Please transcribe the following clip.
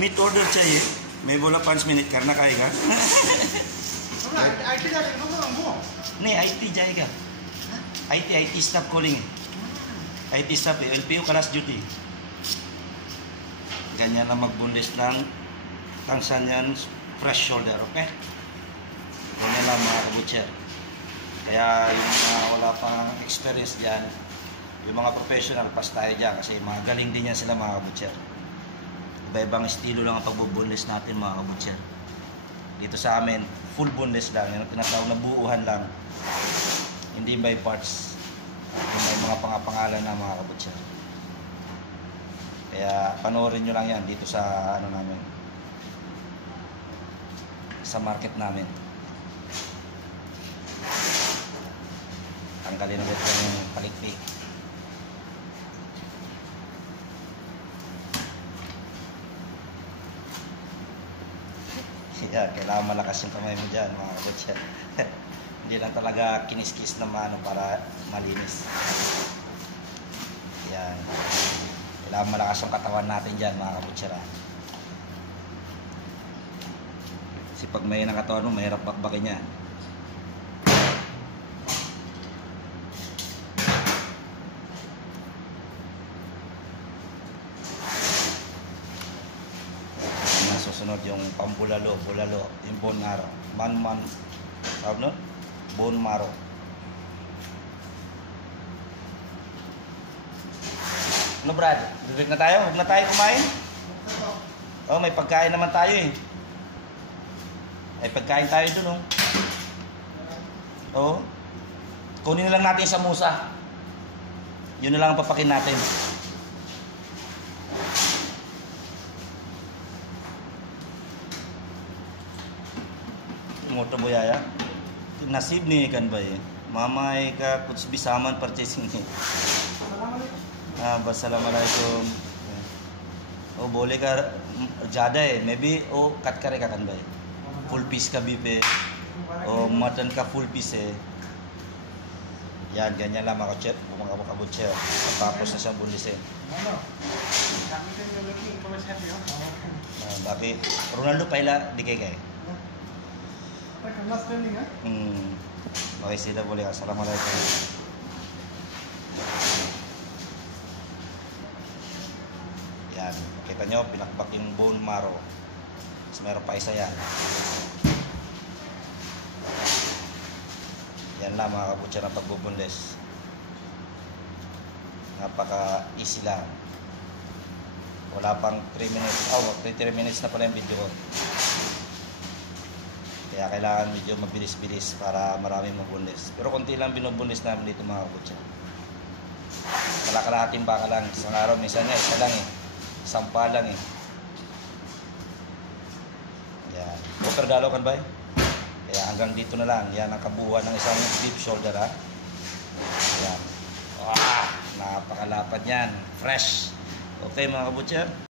Meet order चाहिए। मैं बोला 5 मिनट करना खाएगा। नहीं IT जाएगा। IT staff calling eh. IT staff eh. LPO class duty. Ganyan na magbunlis ng Tanzanian fresh shoulder, okay? Ganyan lang mga kabutcher. Kaya yung mga wala pang experience dyan, yung mga professional, pas tayo dyan kasi magaling din yan sila mga kabutcher. Iba-ibang estilo lang ang pagbubunlis natin mga kabutcher. Dito sa amin, full boneless lang. Yung tinatawag na buuhan lang. Hindi by parts. Yung may mga pangalan na mga kabutcher. Kaya panoorin nyo lang yan dito sa ano namin. Sa market namin. Tanggalin ulit yung palikpik. Yeah, kailangan malakas yung kamay mo dyan mga kabutcher. Hindi lang talaga kiniskis na mano para malinis. Yan. Kailangan malakas yung katawan natin dyan mga kabutcher. Kasi pag may ng katawan mo, mahirap bakbakin yan. Susunod yung pambulalo, yung bone marrow. Tawag nun? Bone marrow. Ano Brad? Bibig na tayo? Huwag na tayo kumain? Oh, may pagkain naman tayo eh. May pagkain tayo dun oh. Oh. Kunin na lang natin sa musa. Yun na lang ang papakin natin. मोटा बोया नसीब नहीं है कन भाई मामा का कुछ भी सामान परचेसिंग है। हाँ बस सलामकुम। वो बोलेगा ज़्यादा है मैं भी वो कट करेगा कन भाई फुल पीस का भी पे और मटन का फुल पीस है। Yan, ganyan lang mga chef, mga kabutcher. Tapos na siyang bulisin. Bakit? Ronaldo paila di kay Okay sila boleh. Assalamualaikum. Yan, kita nyo pinakbak yung bone marrow. Tapos meron pa isa yan. Yan lang mga kabutcher ng pagbubunlis. Napaka easy lang. Wala pang 3 minutes. 3 minutes na pala yung video ko. Kaya kailangan medyo mabilis-bilis para marami mabunlis. Pero konti lang binubunlis namin dito mga kabutcher. Kalakalahating baka lang. Isang araw, minsan nga, isa lang eh. Sampa lang eh. Yan. Bukar dalaw kan ba eh? Kaya hanggang dito na lang. Yan ang kabuuan ng isang beef shoulder ha. Yan. Napakalapad yan. Fresh. Okay mga kabutcher.